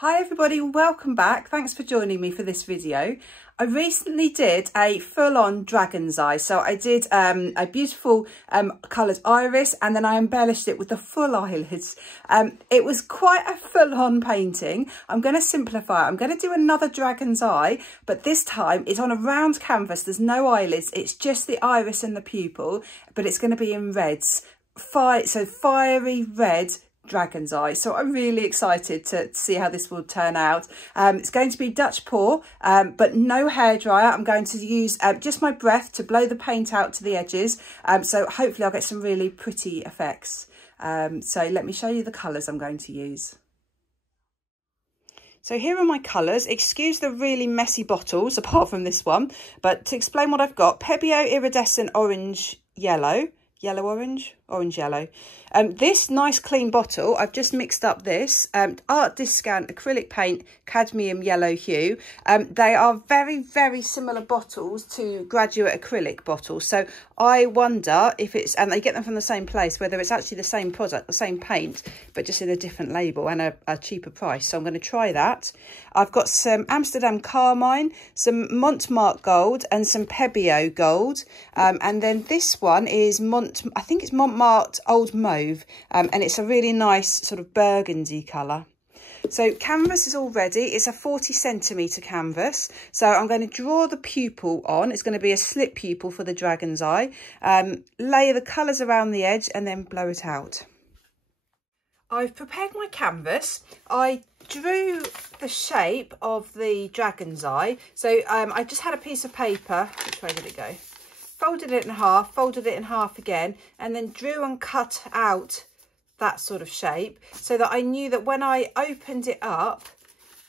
Hi everybody, welcome back. Thanks for joining me for this video. I recently did a full-on dragon's eye. So I did a beautiful coloured iris and then I embellished it with the full eyelids. It was quite a full-on painting. I'm going to simplify it. I'm going to do another dragon's eye, but this time it's on a round canvas. There's no eyelids. It's just the iris and the pupil, but it's going to be in reds. So fiery red dragon's eye. So I'm really excited to see how this will turn out. It's going to be Dutch pour, but no hairdryer. I'm going to use just my breath to blow the paint out to the edges. So hopefully I'll get some really pretty effects. So let me show you the colours I'm going to use. So here are my colours. Excuse the really messy bottles apart from this one, but to explain what I've got, Pebeo iridescent orange yellow, orange yellow. This nice clean bottle, I've just mixed up this art discount acrylic paint cadmium yellow hue. They are very similar bottles to graduate acrylic bottles, so I wonder if it's, and they get them from the same place, whether it's actually the same product, the same paint, but just in a different label and a cheaper price. So I'm going to try that. I've got some Amsterdam Carmine, some Montmartre gold and some Pebeo gold, and then this one is I think it's Montmartre Old Mauve, and it's a really nice sort of burgundy colour. So canvas is all ready. It's a 40cm canvas. So I'm going to draw the pupil on. It's going to be a slip pupil for the dragon's eye. Lay the colours around the edge and then blow it out. I've prepared my canvas. I drew the shape of the dragon's eye. So I just had a piece of paper. Which way did it go? Folded it in half, folded it in half again, and then drew and cut out that sort of shape so that I knew that when I opened it up,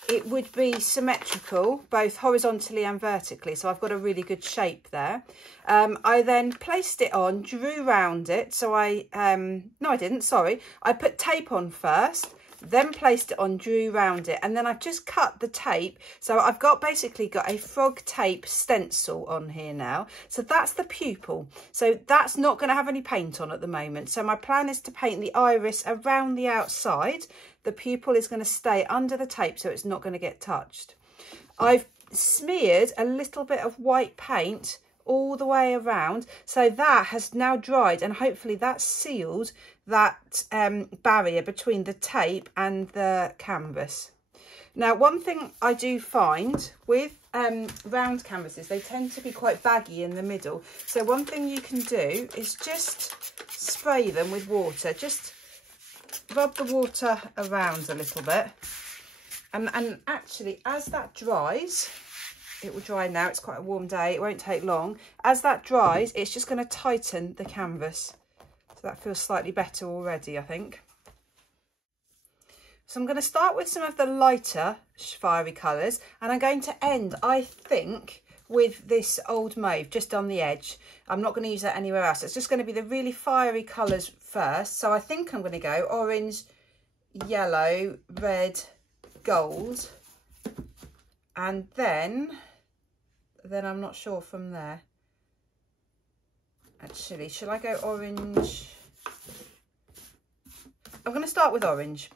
it would be symmetrical, both horizontally and vertically. So I've got a really good shape there. I then placed it on, drew round it. So no, I didn't, sorry. I put tape on first, then placed it on, drew round it, and then I've just cut the tape. So I've basically got a frog tape stencil on here now. So that's the pupil. So that's not going to have any paint on at the moment. So my plan is to paint the iris around the outside. The pupil is going to stay under the tape, so it's not going to get touched. I've smeared a little bit of white paint all the way around, so that has now dried, and hopefully that's sealed that barrier between the tape and the canvas. Now, one thing I do find with round canvases, they tend to be quite baggy in the middle. So one thing you can do is just spray them with water. Just rub the water around a little bit. And actually, as that dries, it will dry now. It's quite a warm day. It won't take long. As that dries, it's just going to tighten the canvas. So that feels slightly better already, I think. So I'm going to start with some of the lighter fiery colours, and I'm going to end, I think, with this old mauve just on the edge. I'm not going to use that anywhere else. It's just going to be the really fiery colours first. So I think I'm going to go orange, yellow, red, gold, and then I'm not sure from there. Actually, shall I go orange? I'm going to start with orange.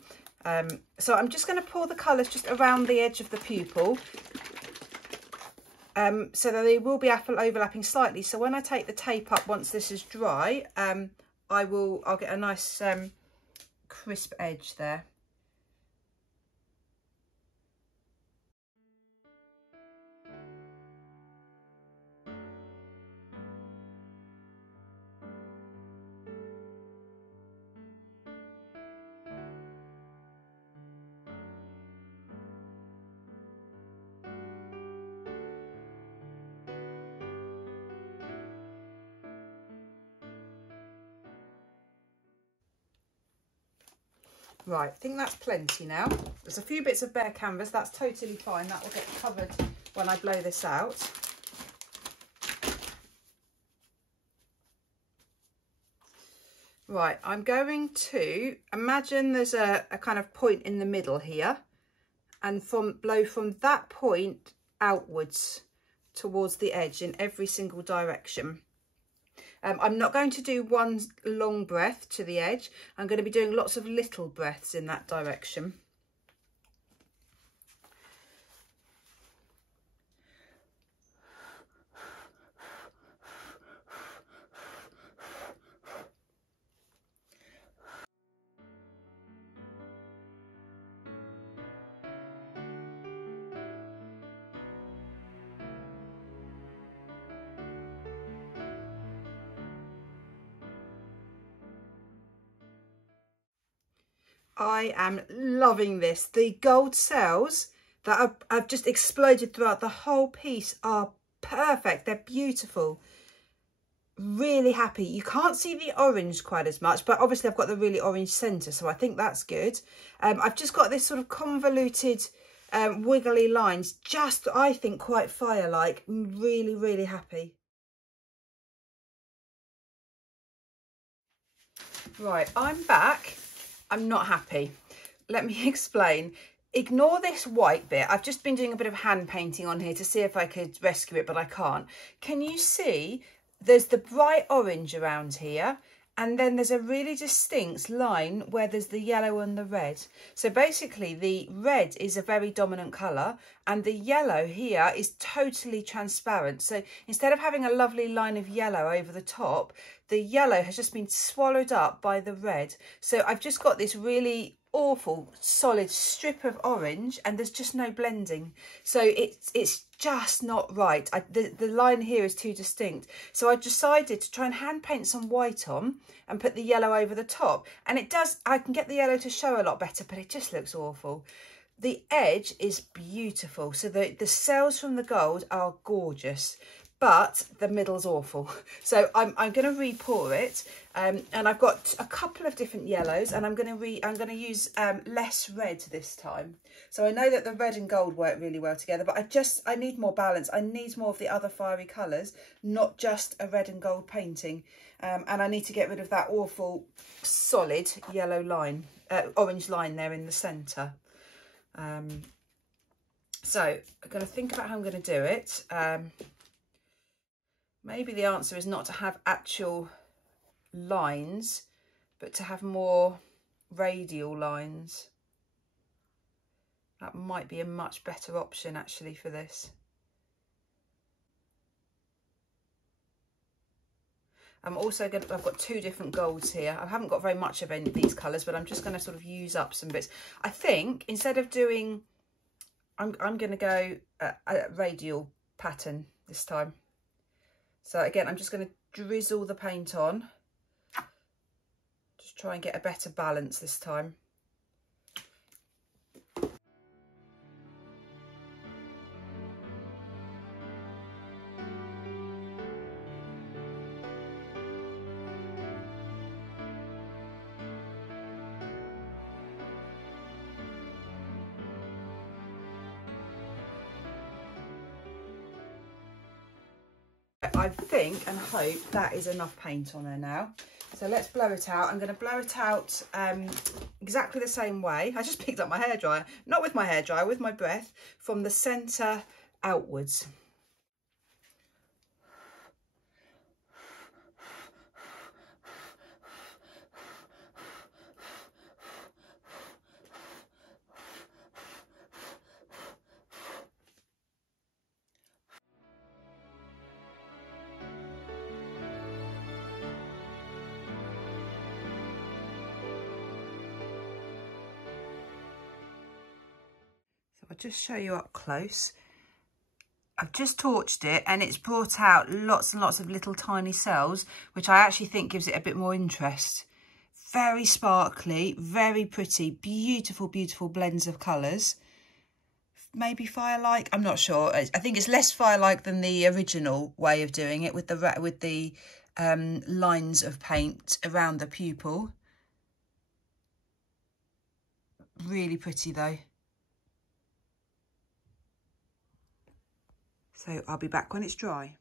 So I'm just going to pour the colours just around the edge of the pupil, so that they will be overlapping slightly. So when I take the tape up, once this is dry, I'll get a nice crisp edge there. Right, I think that's plenty now. There's a few bits of bare canvas, that's totally fine. That will get covered when I blow this out. Right, I'm going to imagine there's a kind of point in the middle here, and blow from that point outwards towards the edge in every single direction. I'm not going to do one long breath to the edge. I'm going to be doing lots of little breaths in that direction. I am loving this. The gold cells that have just exploded throughout the whole piece are perfect. They're beautiful. Really happy. You can't see the orange quite as much, but obviously I've got the really orange centre, so I think that's good. I've just got this sort of convoluted wiggly lines, just I think quite fire-like. Really, really happy. Right, I'm back. I'm not happy. Let me explain. Ignore this white bit. I've just been doing a bit of hand painting on here to see if I could rescue it, but I can't. Can you see there's the bright orange around here, and then there's a really distinct line where there's the yellow and the red. So basically the red is a very dominant colour and the yellow here is totally transparent. So instead of having a lovely line of yellow over the top, the yellow has just been swallowed up by the red. So I've just got this really awful solid strip of orange and there's just no blending, so it's just not right. The line here is too distinct, so I decided to try and hand paint some white on and put the yellow over the top, and it does, I can get the yellow to show a lot better, but it just looks awful. The edge is beautiful, so the cells from the gold are gorgeous, but the middle's awful. So I'm going to re-pour it, and I've got a couple of different yellows, and I'm going to use less red this time. So I know that the red and gold work really well together, but I need more balance. I need more of the other fiery colours, not just a red and gold painting. And I need to get rid of that awful solid yellow line, orange line there in the centre. So I'm going to think about how I'm going to do it. Maybe the answer is not to have actual lines, but to have more radial lines. That might be a much better option actually for this. I'm also going to, I've got two different golds here. I haven't got very much of any of these colours, but I'm just going to sort of use up some bits. I think instead of doing, I'm going to go a radial pattern this time. So again, I'm just going to drizzle the paint on. Just try and get a better balance this time. I think and hope that is enough paint on there now. So let's blow it out. I'm going to blow it out exactly the same way. I just picked up my hairdryer, not with my hairdryer, with my breath, from the centre outwards. I'll just show you up close. I've just torched it and it's brought out lots and lots of little tiny cells, which I actually think gives it a bit more interest. Very sparkly, very pretty, beautiful, beautiful blends of colours. Maybe fire-like, I'm not sure. I think it's less fire-like than the original way of doing it with the lines of paint around the pupil. Really pretty though. So I'll be back when it's dry.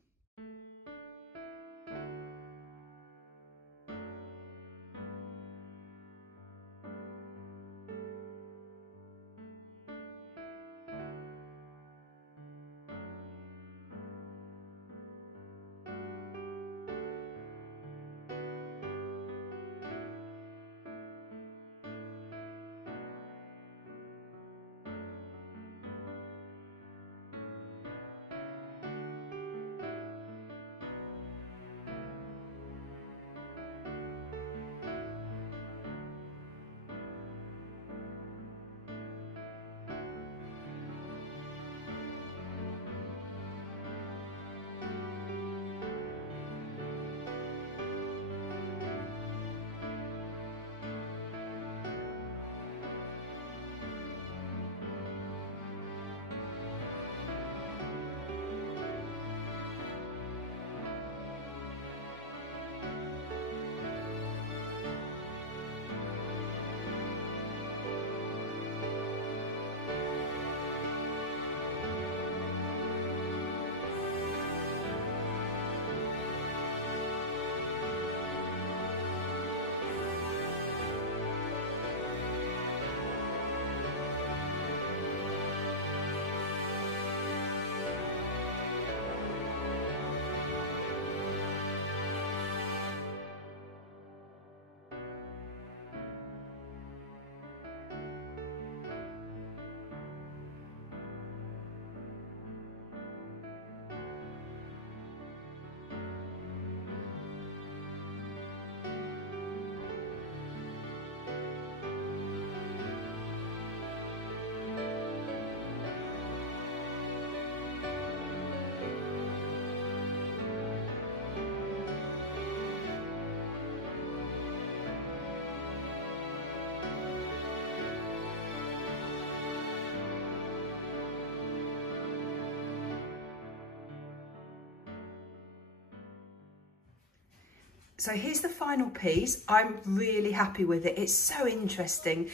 So here's the final piece. I'm really happy with it. It's so interesting.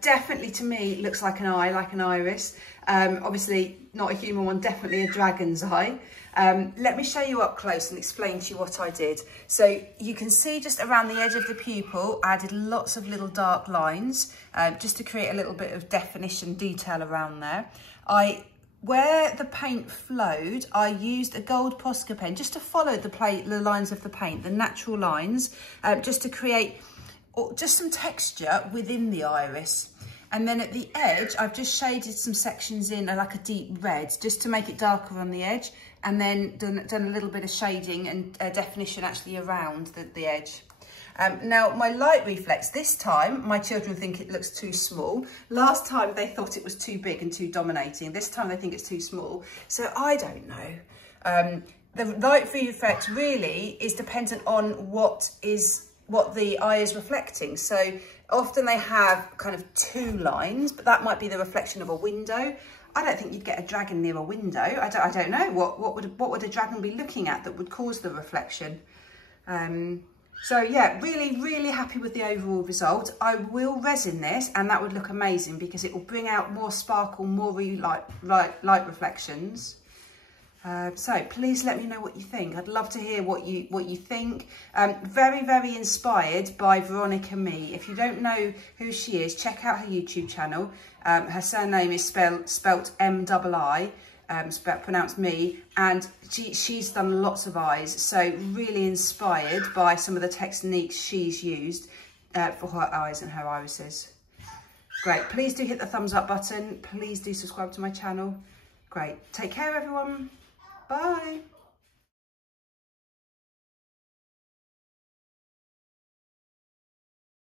Definitely to me, it looks like an eye, like an iris. Obviously not a human one, definitely a dragon's eye. Let me show you up close and explain to you what I did. So you can see just around the edge of the pupil, I added lots of little dark lines, just to create a little bit of definition, detail around there. Where the paint flowed, I used a gold Posca pen just to follow the lines of the paint, the natural lines, just to create just some texture within the iris. And then at the edge, I've just shaded some sections in like a deep red, just to make it darker on the edge, and then done a little bit of shading and definition actually around the edge. Now, my light reflex, this time, my children think it looks too small. Last time, they thought it was too big and too dominating. This time, they think it's too small. So I don't know. The light reflex really is dependent on what the eye is reflecting. So often they have kind of two lines, but that might be the reflection of a window. I don't think you'd get a dragon near a window. I don't know. What would a dragon be looking at that would cause the reflection? So yeah, really happy with the overall result. I will resin this, and that would look amazing because it will bring out more sparkle, more light reflections. So please let me know what you think. I'd love to hear what you think. Very inspired by Veronica Me. If you don't know who she is, check out her YouTube channel. Her surname is spelt M-I-I. Pronounced Me, and she's done lots of eyes, so really inspired by some of the techniques she's used for her eyes and her irises. Great, please do hit the thumbs up button, please do subscribe to my channel. Great, take care everyone, bye.